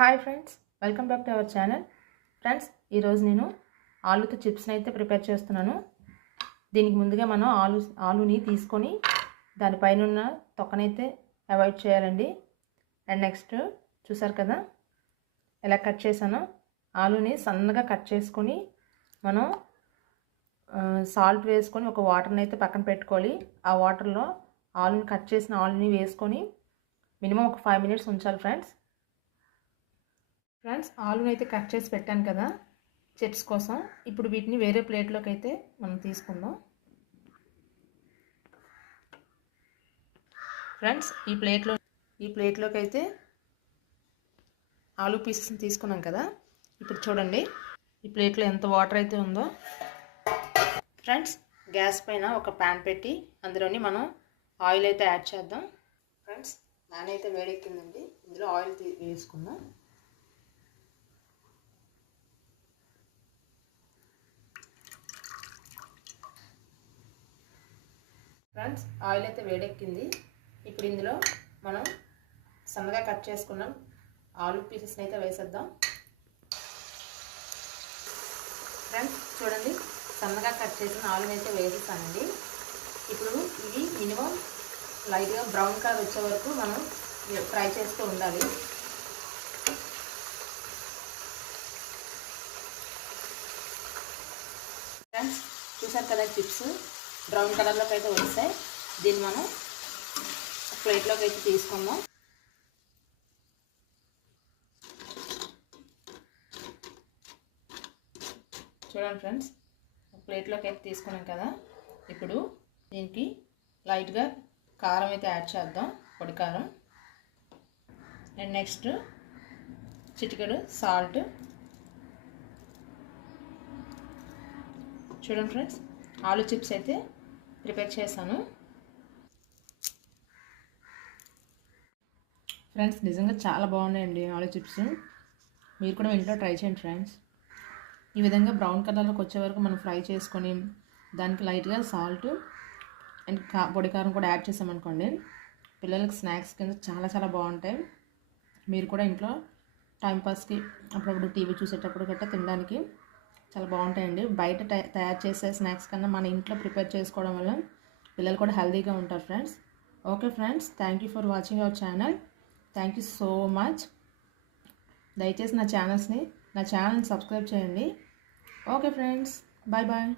Hi friends, welcome back to our channel. Friends, ఈరోజు నేను ఆలూతో చిప్స్ని అయితే ప్రిపేర్ చేస్తున్నాను. దీనికి ముందుగా మనం ఆలూని తీసుకొని దానిపైన ఉన్న తొక్కనైతే అవాయిడ్ చేయాలండి. అండ్ నెక్స్ట్ చూసారు కదా ఎలా కట్ చేశానో, ఆలూని సన్నగా కట్ చేసుకొని మనం సాల్ట్ వేసుకొని ఒక వాటర్ని అయితే పక్కన పెట్టుకోవాలి. ఆ వాటర్లో ఆలూని కట్ చేసిన ఆలూని వేసుకొని మినిమం ఒక 5 minutes ఉంచాలి ఫ్రెండ్స్. ఆలూని అయితే కట్ చేసి పెట్టాను కదా చిప్స్ కోసం. ఇప్పుడు వీటిని వేరే ప్లేట్లోకి అయితే మనం తీసుకుందాం. ఫ్రెండ్స్, ఈ ప్లేట్లోకి అయితే ఆలూ పీసెస్ని తీసుకున్నాం కదా. ఇప్పుడు చూడండి ఈ ప్లేట్లో ఎంత వాటర్ అయితే ఉందో. ఫ్రెండ్స్, గ్యాస్ పైన ఒక ప్యాన్ పెట్టి అందులోని మనం ఆయిల్ అయితే యాడ్ చేద్దాం. ఫ్రెండ్స్, ప్యాన్ అయితే వేడెక్కిందండి. ఇందులో ఆయిల్ వేసుకుందాం. ఫ్రెండ్స్, ఆయిల్ అయితే వేడెక్కింది. ఇప్పుడు ఇందులో మనం సన్నగా కట్ చేసుకున్నాం ఆలూ పీసెస్ని అయితే వేసేద్దాం. ఫ్రెండ్స్ చూడండి, సన్నగా కట్ చేసిన ఆలూని అయితే వేసేసానండి. ఇప్పుడు ఇవి మినిమం లైట్గా బ్రౌన్ కలర్ వచ్చే వరకు మనం ఫ్రై చేస్తూ ఉండాలి. ఫ్రెండ్స్, చూసారు కదా చిప్స్ బ్రౌన్ కలర్లోకి అయితే వస్తాయి. దీన్ని మనం ప్లేట్లోకి అయితే తీసుకుందాం. చూడండి ఫ్రెండ్స్, ప్లేట్లోకి అయితే తీసుకున్నాం కదా. ఇప్పుడు దీనికి లైట్గా కారం అయితే యాడ్ చేద్దాం, పొడి కారం. అండ్ నెక్స్ట్ చిటికెడు సాల్ట్. చూడండి ఫ్రెండ్స్, ఆలూ చిప్స్ అయితే ప్రిపేర్ చేశాను. ఫ్రెండ్స్, నిజంగా చాలా బాగున్నాయండి ఆలూ చిప్స్. మీరు కూడా ఇంట్లో ట్రై చేయండి ఫ్రెండ్స్. ఈ విధంగా బ్రౌన్ కలర్లోకి వచ్చే వరకు మనం ఫ్రై చేసుకొని దానికి లైట్గా సాల్ట్ అండ్ పొడి కారం కూడా యాడ్ చేసామనుకోండి, పిల్లలకి స్నాక్స్ కింద చాలా చాలా బాగుంటాయి. మీరు కూడా ఇంట్లో టైంపాస్కి అప్పుడప్పుడు టీవీ చూసేటప్పుడు గట్టా తినడానికి చాలా బాగుంటాయండి. బయట తయారు చేసే స్నాక్స్ కన్నా మన ఇంట్లో ప్రిపేర్ చేసుకోవడం వల్ల పిల్లలు కూడా హెల్తీగా ఉంటారు friends. Okay friends, thank you for watching our channel. Thank you so much. దయచేసి నా ఛానల్ని సబ్స్క్రైబ్ చేయండి. Okay friends, bye bye.